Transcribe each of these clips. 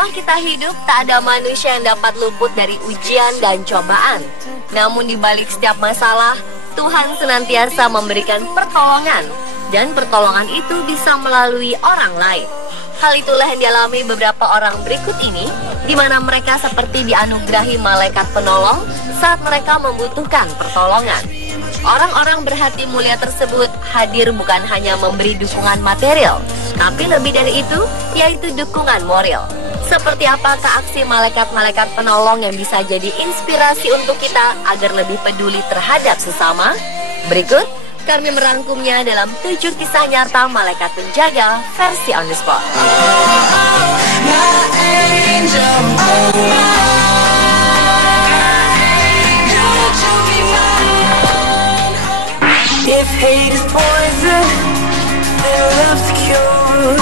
Selama kita hidup, tak ada manusia yang dapat luput dari ujian dan cobaan. Namun di balik setiap masalah, Tuhan senantiasa memberikan pertolongan. Dan pertolongan itu bisa melalui orang lain. Hal itulah yang dialami beberapa orang berikut ini, di mana mereka seperti dianugerahi malaikat penolong saat mereka membutuhkan pertolongan. Orang-orang berhati mulia tersebut hadir bukan hanya memberi dukungan material, tapi lebih dari itu, yaitu dukungan moral. Seperti apakah aksi malaikat-malaikat penolong yang bisa jadi inspirasi untuk kita agar lebih peduli terhadap sesama? Berikut, kami merangkumnya dalam 7 kisah nyata malaikat penjaga versi on the spot. If hate is poison, then love's the cure.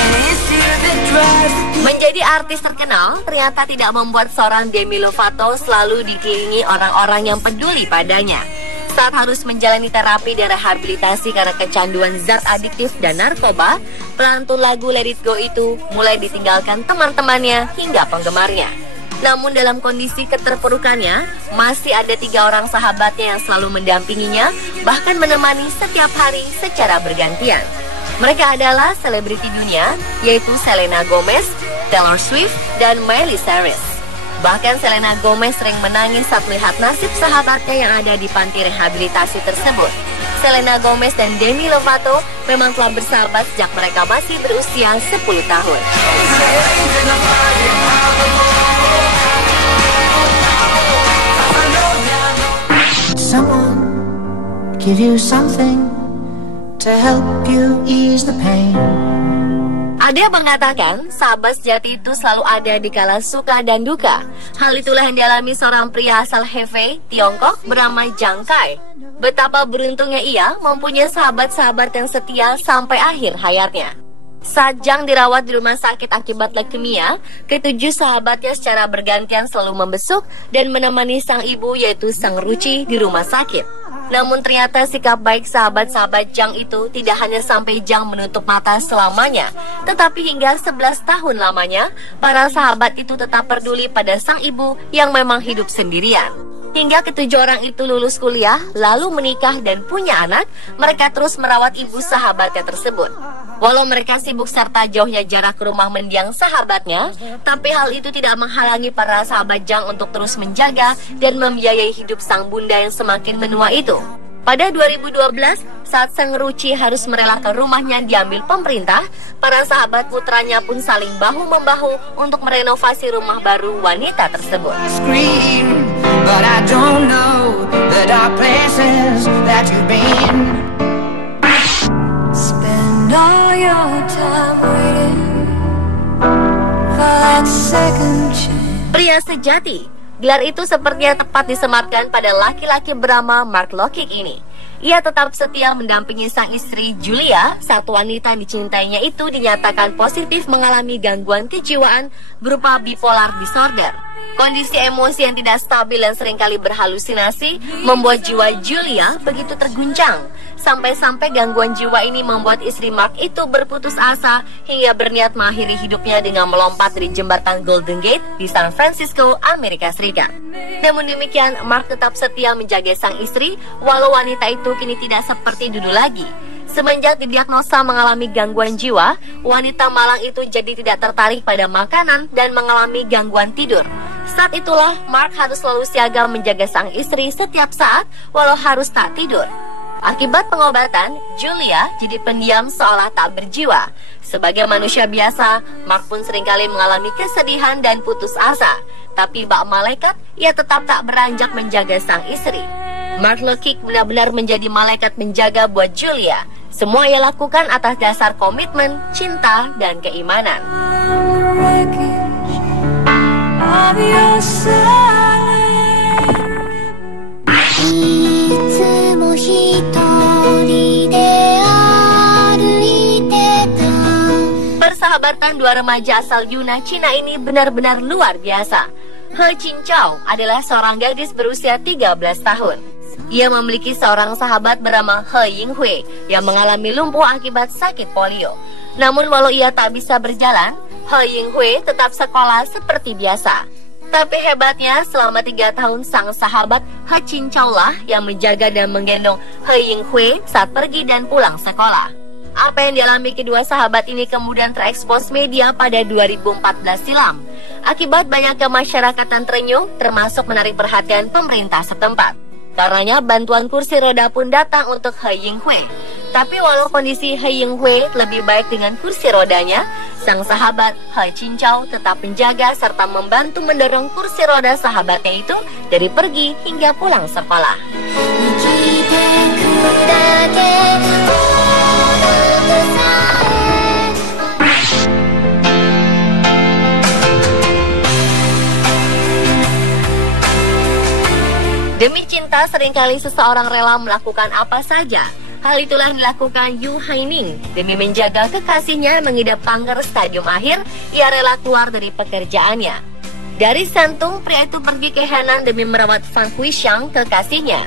And it's you that drives. Menjadi artis terkenal ternyata tidak membuat seorang Demi Lovato selalu dikelilingi orang-orang yang peduli padanya. Saat harus menjalani terapi dan rehabilitasi karena kecanduan zat adiktif dan narkoba, pelantun lagu Let It Go itu mulai ditinggalkan teman-temannya hingga penggemarnya. Namun dalam kondisi keterpurukannya, masih ada 3 orang sahabatnya yang selalu mendampinginya, bahkan menemani setiap hari secara bergantian. Mereka adalah selebriti dunia, yaitu Selena Gomez, Taylor Swift, dan Miley Cyrus. Bahkan Selena Gomez sering menangis saat melihat nasib sahabatnya yang ada di panti rehabilitasi tersebut. Selena Gomez dan Demi Lovato memang telah bersahabat sejak mereka masih berusia 10 tahun. Someone give you something to help you ease the pain. Ada yang mengatakan sahabat sejati itu selalu ada di kala suka dan duka. Hal itulah yang dialami seorang pria asal Hefei, Tiongkok bernama Zhang Kai. Betapa beruntungnya ia mempunyai sahabat-sahabat yang setia sampai akhir hayatnya. Saat Zhang dirawat di rumah sakit akibat leukemia, ke-7 sahabatnya secara bergantian selalu membesuk dan menemani sang ibu yaitu Sang Ruci di rumah sakit. Namun ternyata sikap baik sahabat-sahabat Zhang itu tidak hanya sampai Zhang menutup mata selamanya, tetapi hingga 11 tahun lamanya, para sahabat itu tetap peduli pada sang ibu yang memang hidup sendirian. Hingga ke-7 orang itu lulus kuliah, lalu menikah dan punya anak, mereka terus merawat ibu sahabatnya tersebut. Walau mereka sibuk serta jauhnya jarak rumah mendiang sahabatnya, tapi hal itu tidak menghalangi para sahabat Zhang untuk terus menjaga dan membiayai hidup sang bunda yang semakin menua itu. Pada 2012, saat Sang Ruci harus merelakan rumahnya diambil pemerintah, para sahabat putranya pun saling bahu-membahu untuk merenovasi rumah baru wanita tersebut. But I don't know the dark places that you've been. Spend all your time waiting for that second chance. Pria sejati. Gelar itu sepertinya tepat disematkan pada laki-laki bernama Mark Locke ini. Ia tetap setia mendampingi sang istri Julia. Satu wanita yang dicintainya itu dinyatakan positif mengalami gangguan kejiwaan berupa bipolar disorder. Kondisi emosi yang tidak stabil dan seringkali berhalusinasi membuat jiwa Julia begitu terguncang. Sampai-sampai gangguan jiwa ini membuat istri Mark itu berputus asa hingga berniat mengakhiri hidupnya dengan melompat dari jembatan Golden Gate di San Francisco, Amerika Serikat. Namun demikian, Mark tetap setia menjaga sang istri walau wanita itu kini tidak seperti dulu lagi. Semenjak didiagnosa mengalami gangguan jiwa, wanita malang itu jadi tidak tertarik pada makanan dan mengalami gangguan tidur. Saat itulah Mark harus selalu siaga menjaga sang istri setiap saat walau harus tak tidur. Akibat pengobatan, Julia jadi pendiam seolah tak berjiwa. Sebagai manusia biasa, Mark pun seringkali mengalami kesedihan dan putus asa. Tapi bak malaikat, ia tetap tak beranjak menjaga sang istri. Mark Locke benar-benar menjadi malaikat menjaga buat Julia. Semua ia lakukan atas dasar komitmen, cinta, dan keimanan. Persahabatan dua remaja asal Yunnan, Cina ini benar-benar luar biasa. He Qingchao adalah seorang gadis berusia 13 tahun. Ia memiliki seorang sahabat bernama He Yinghui yang mengalami lumpuh akibat sakit polio. Namun walau ia tak bisa berjalan, He Yinghui tetap sekolah seperti biasa. Tapi hebatnya, selama 3 tahun sang sahabat He Qingchao lah yang menjaga dan menggendong He Yinghui saat pergi dan pulang sekolah. Apa yang dialami kedua sahabat ini kemudian terekspos media pada 2014 silam. Akibat banyaknya masyarakat yang terenyuh, termasuk menarik perhatian pemerintah setempat. Karenanya bantuan kursi roda pun datang untuk He Yinghui. Tapi walau kondisi He Yinghui lebih baik dengan kursi rodanya, sang sahabat He Qingchao tetap menjaga serta membantu mendorong kursi roda sahabatnya itu dari pergi hingga pulang sekolah. Demi cinta, seringkali seseorang rela melakukan apa saja. Hal itulah yang dilakukan Yu Haining. Demi menjaga kekasihnya mengidap kanker stadium akhir, ia rela keluar dari pekerjaannya. Dari Santung, pria itu pergi ke Henan demi merawat Fan Huixiang, kekasihnya.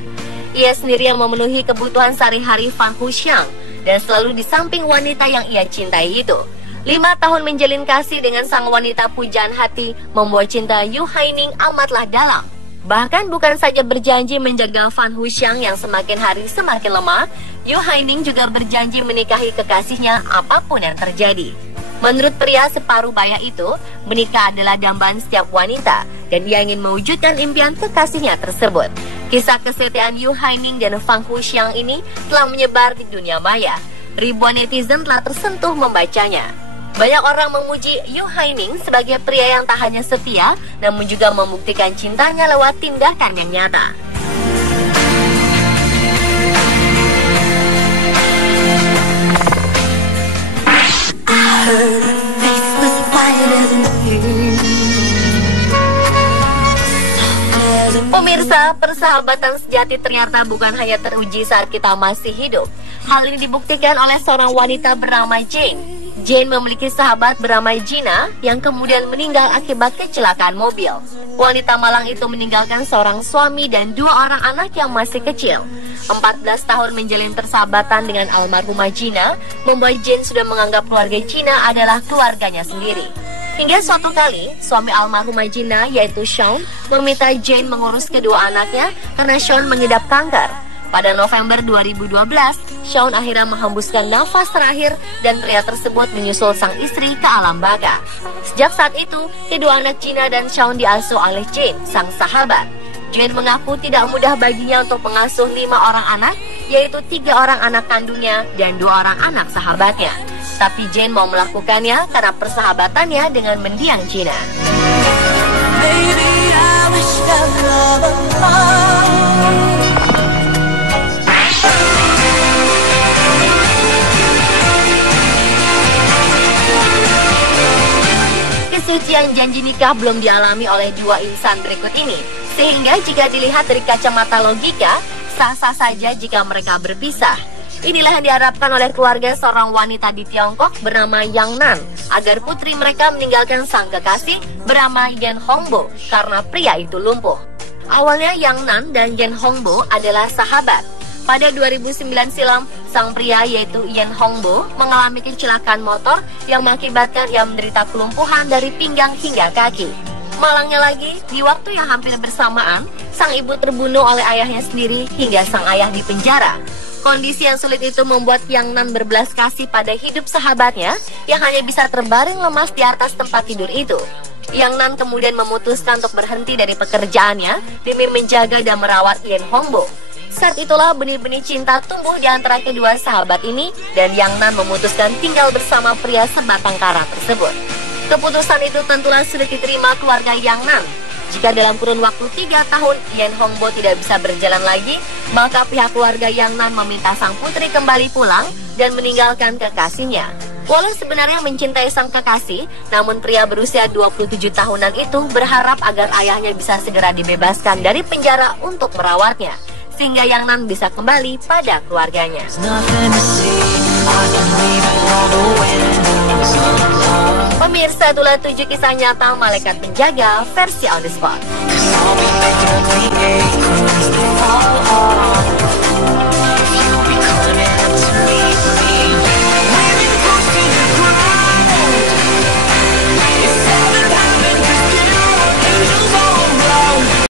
Ia sendiri yang memenuhi kebutuhan sehari-hari Fan Huixiang dan selalu di samping wanita yang ia cintai itu. 5 tahun menjalin kasih dengan sang wanita pujaan hati membuat cinta Yu Haining amatlah dalam. Bahkan bukan saja berjanji menjaga Fan Huixiang yang semakin hari semakin lemah, Yu Haining juga berjanji menikahi kekasihnya apapun yang terjadi. Menurut pria separuh baya itu, menikah adalah dambaan setiap wanita dan ia ingin mewujudkan impian kekasihnya tersebut. Kisah kesetiaan Yu Haining dan Fan Huixiang ini telah menyebar di dunia maya. Ribuan netizen telah tersentuh membacanya. Banyak orang memuji Yu Haining sebagai pria yang tak hanya setia, namun juga membuktikan cintanya lewat tindakan yang nyata. Pemirsa, persahabatan sejati ternyata bukan hanya teruji saat kita masih hidup. Hal ini dibuktikan oleh seorang wanita bernama Jane. Jane memiliki sahabat bernama Gina yang kemudian meninggal akibat kecelakaan mobil. Wanita malang itu meninggalkan seorang suami dan 2 orang anak yang masih kecil. 14 tahun menjalin persahabatan dengan almarhumah Gina membuat Jane sudah menganggap keluarga Gina adalah keluarganya sendiri. Hingga suatu kali, suami almarhumah Gina yaitu Sean meminta Jane mengurus kedua anaknya karena Sean mengidap kanker. Pada November 2012, Sean akhirnya menghembuskan nafas terakhir dan pria tersebut menyusul sang istri ke alam baka. Sejak saat itu, kedua anak Gina dan Sean diasuh oleh Jane, sang sahabat. Jane mengaku tidak mudah baginya untuk mengasuh 5 orang anak, yaitu 3 orang anak kandungnya dan 2 orang anak sahabatnya. Tapi Jane mau melakukannya karena persahabatannya dengan mendiang Gina. Baby, I wish that love apart. Kesucian janji nikah belum dialami oleh 2 insan berikut ini, sehingga jika dilihat dari kacamata logika, sah-sah saja jika mereka berpisah. Inilah yang diharapkan oleh keluarga seorang wanita di Tiongkok bernama Yang Nan, agar putri mereka meninggalkan sang kekasih bernama Yan Hongbo karena pria itu lumpuh. Awalnya Yang Nan dan Yan Hongbo adalah sahabat. Pada 2009 silam, sang pria yaitu Yan Hongbo mengalami kecelakaan motor yang mengakibatkan ia menderita kelumpuhan dari pinggang hingga kaki. Malangnya lagi, di waktu yang hampir bersamaan, sang ibu terbunuh oleh ayahnya sendiri hingga sang ayah dipenjara. Kondisi yang sulit itu membuat Yang Nan berbelas kasih pada hidup sahabatnya yang hanya bisa terbaring lemas di atas tempat tidur itu. Yang Nan kemudian memutuskan untuk berhenti dari pekerjaannya demi menjaga dan merawat Yan Hongbo. Saat itulah benih-benih cinta tumbuh di antara kedua sahabat ini dan Yang Nan memutuskan tinggal bersama pria sebatang kara tersebut. Keputusan itu tentulah sudah diterima keluarga Yang Nan. Jika dalam kurun waktu 3 tahun Yan Hongbo tidak bisa berjalan lagi, maka pihak keluarga Yang Nan meminta sang putri kembali pulang dan meninggalkan kekasihnya. Walau sebenarnya mencintai sang kekasih, namun pria berusia 27 tahunan itu berharap agar ayahnya bisa segera dibebaskan dari penjara untuk merawatnya, sehingga Yang Nan bisa kembali pada keluarganya. Pemirsa, itulah 7 kisah nyata malaikat penjaga versi on the spot.